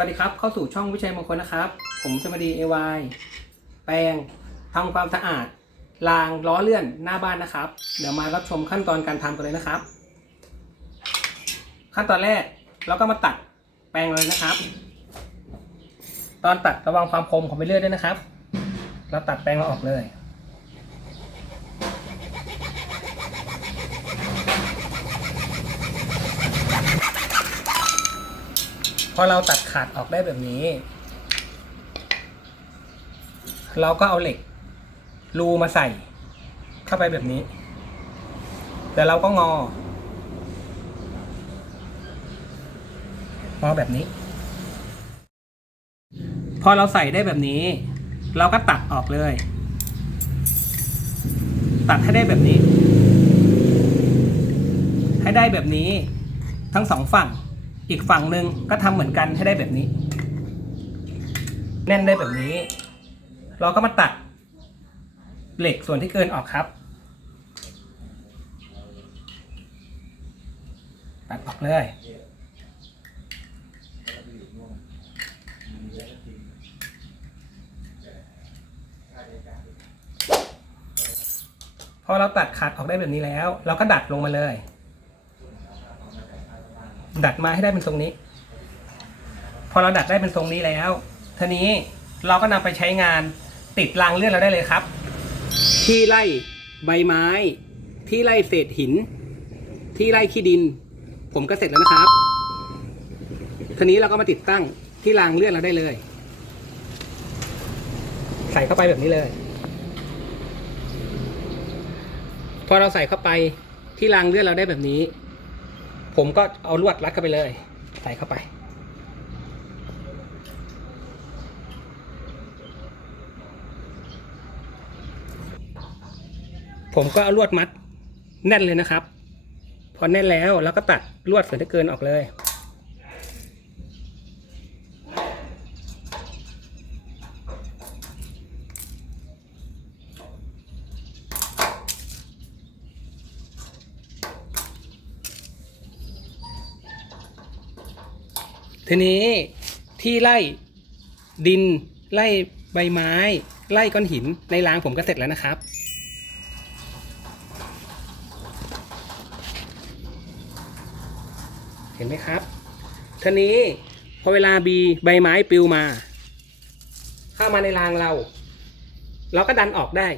วัสดีครับ เข้าสู่ช่องวิชัยมงคลนะครับ ผมชมาดีเอวายแปรงทำความสะอาดรางล้อเลื่อนหน้าบ้านนะครับ เดี๋ยวมารับชมขั้นตอนการทำกันเลยนะครับ ขั้นตอนแรกเราก็มาตัดแปรงเลยนะครับ ตอนตัดระวังความคมของไปเรื่อยด้วยนะครับ เราตัดแปรงเราออกเลย อเราตัดขาดออกได้แบบนี้ เราก็เอาเหล็ก รูมาใส่ เข้าไปแบบนี้ แต่เราก็งอ งอแบบนี้ พอเราใส่ได้แบบนี้ เราก็ตัดออกเลย ตัดให้ได้แบบนี้ ให้ได้แบบนี้ ทั้งสองฝั่ง อีกฝั่งหนึ่งก็ทำเหมือนกันให้ได้แบบนี้ แน่นได้แบบนี้ เราก็มาตัดเหล็กส่วนที่เกินออกครับ ตัดออกเลยพอเราตัดขาดออกได้แบบนี้แล้ว เราก็ดัดลงมาเลย ดัดมาให้ได้เป็นทรงนี้ พอเราดัดได้เป็นทรงนี้แล้วทีนี้เราก็นำไปใช้งานติดรางเลื่อนเราได้เลยครับ ที่ไล่ใบไม้ ที่ไล่เศษหิน ที่ไล่ขี้ดิน ผมก็เสร็จแล้วนะครับทีนี้เราก็มาติดตั้งที่รางเลื่อนเราได้เลย ใส่เข้าไปแบบนี้เลย พอเราใส่เข้าไปที่รางเลื่อนเราได้แบบนี้ ผมก็เอาลวดรัดเข้าไปเลย ใส่เข้าไป ผมก็เอาลวดมัดแน่นเลยนะครับ พอแน่นแล้วเราก็ตัดลวดส่วนที่เกินออกเลย ทีนี้ที่ไล่ดินไล่ใบไม้ ไล่ก้อนหินในรางผมก็เสร็จแล้วนะครับ เห็นไหมครับทีนี้พอเวลาบีใบไม้ปลิวมา เข้ามาในรางเรา เราก็ดันออกได้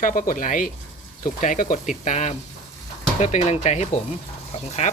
ชอบก็กดไลค์ถูกใจก็กดติดตาม เพื่อเป็นกำลังใจให้ผมขอบคุณครับ